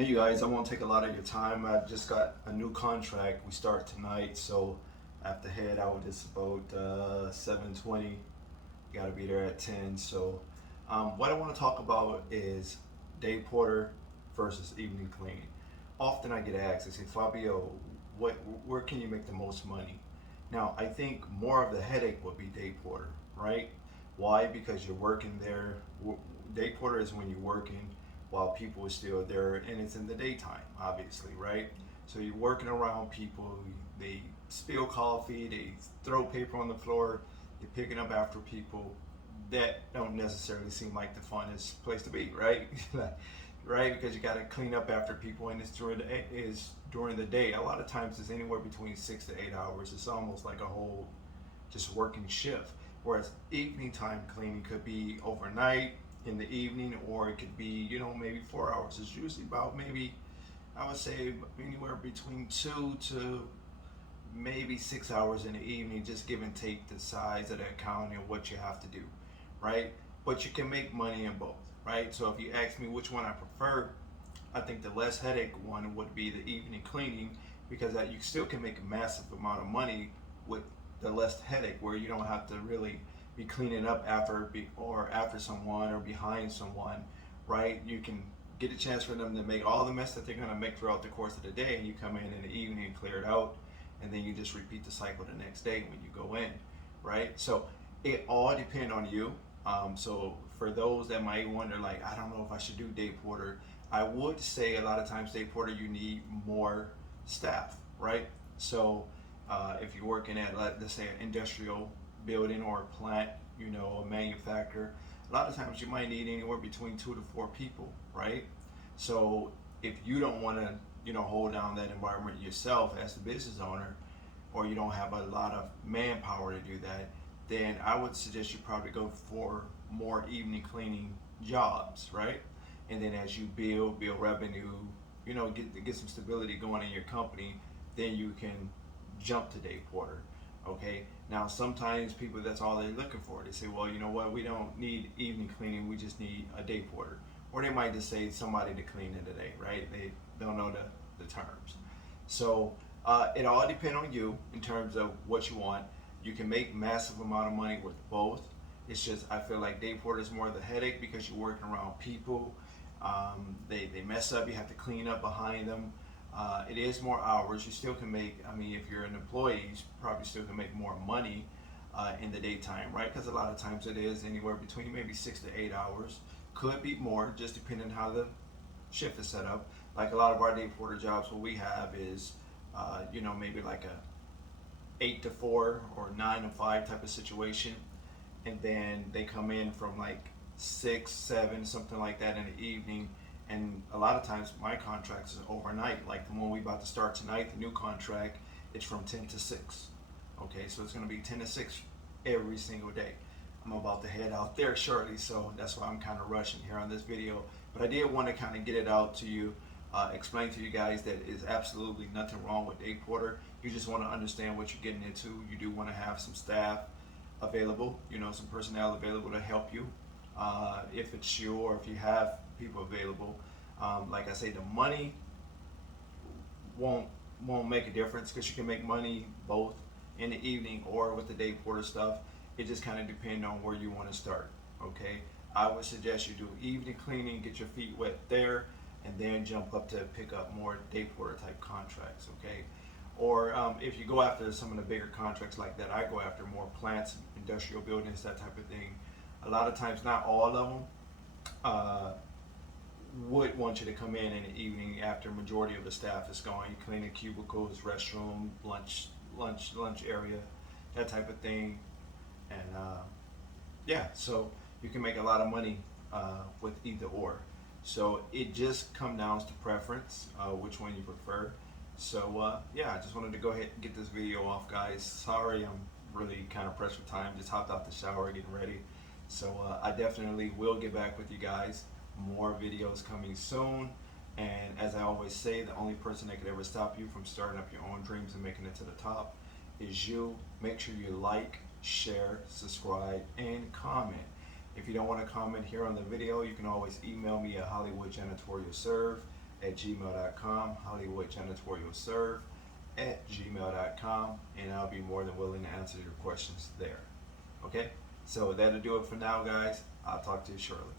Hey you guys, I won't take a lot of your time. I just got a new contract. We start tonight, so I have to head out. It's about 7:20. Got to be there at 10. So, what I want to talk about is day porter versus evening cleaning. Often I get asked, they say, Fabio, what, where can you make the most money? Now, I think more of the headache would be day porter, right? Why? Because you're working there. Day porter is when you're working while people are still there, and it's in the daytime, obviously, right? So you're working around people. They spill coffee. They throw paper on the floor. You're picking up after people. That don't necessarily seem like the funnest place to be, right? Right? Because you got to clean up after people, and it's during the day. A lot of times it's anywhere between 6 to 8 hours. It's almost like a whole just working shift. Whereas evening time cleaning could be overnight in the evening, or it could be, maybe 4 hours. It's usually about maybe, I would say, anywhere between 2 to maybe 6 hours in the evening, just give and take the size of the account and what you have to do, right? But you can make money in both, right? So if you ask me which one I prefer, I think the less headache one would be the evening cleaning, because that you still can make a massive amount of money with the less headache, where you don't have to really be cleaning up after someone or behind someone, right? You can get a chance for them to make all the mess that they're going to make throughout the course of the day, and you come in the evening and clear it out, and then you just repeat the cycle the next day when you go in, right? So it all depends on you. So for those that might wonder, like, I don't know if I should do day porter, I would say a lot of times day porter you need more staff, right? So if you're working at, let's say, an industrial building or a plant, a manufacturer, a lot of times you might need anywhere between 2 to 4 people, right? So if you don't want to, hold down that environment yourself as the business owner, or you don't have a lot of manpower to do that, then I would suggest you probably go for more evening cleaning jobs, right? And then as you build revenue, get some stability going in your company, then you can jump to day porter. Okay. Now sometimes people, that's all they're looking for. They say, well, you know what, we don't need evening cleaning, we just need a day porter. Or they might just say somebody to clean in the day, right? They don't know the terms. So it all depends on you in terms of what you want. You can make massive amount of money with both. It's just, I feel like day porter is more of the headache because you're working around people. They mess up, you have to clean up behind them. It is more hours. You still can make, I mean, if you're an employee, you probably still can make more money in the daytime, right? Because a lot of times it is anywhere between maybe 6 to 8 hours. Could be more, just depending how the shift is set up. Like a lot of our day porter jobs, what we have is, maybe like a 8 to 4 or 9 to 5 type of situation, and then they come in from like 6, 7, something like that in the evening. And a lot of times my contracts is overnight. Like the one we about to start tonight, the new contract, it's from 10 to 6. Okay, so it's going to be 10 to 6 every single day. I'm about to head out there shortly, so that's why I'm kind of rushing here on this video. But I did want to kind of get it out to you, explain to you guys that is absolutely nothing wrong with day porter. You just want to understand what you're getting into. You do want to have some staff available, some personnel available to help you. If it's you, or if you have people available, like I say, the money won't won't make a difference, because you can make money both in the evening or with the day porter stuff. It just kind of depends on where you want to start. Okay, I would suggest you do evening cleaning, get your feet wet there, and then jump up to pick up more day porter type contracts. Okay, or if you go after some of the bigger contracts like that, I go after more plants, industrial buildings, that type of thing. A lot of times, not all of them would want you to come in the evening after majority of the staff is gone. You clean the cubicles, restroom, lunch area, that type of thing, and yeah, so you can make a lot of money with either or. So it just comes down to preference, which one you prefer. So yeah, I just wanted to go ahead and get this video off, guys. Sorry, I'm really kind of pressed for time. Just hopped out the shower, getting ready. So I definitely will get back with you guys. More videos coming soon. And as I always say, the only person that could ever stop you from starting up your own dreams and making it to the top is you. Make sure you like, share, subscribe, and comment. If you don't want to comment here on the video, you can always email me at hollywoodjanitorialserve at gmail.com. Hollywood Janitorial Serve at gmail.com, and I'll be more than willing to answer your questions there. Okay, so that'll do it for now, guys. I'll talk to you shortly.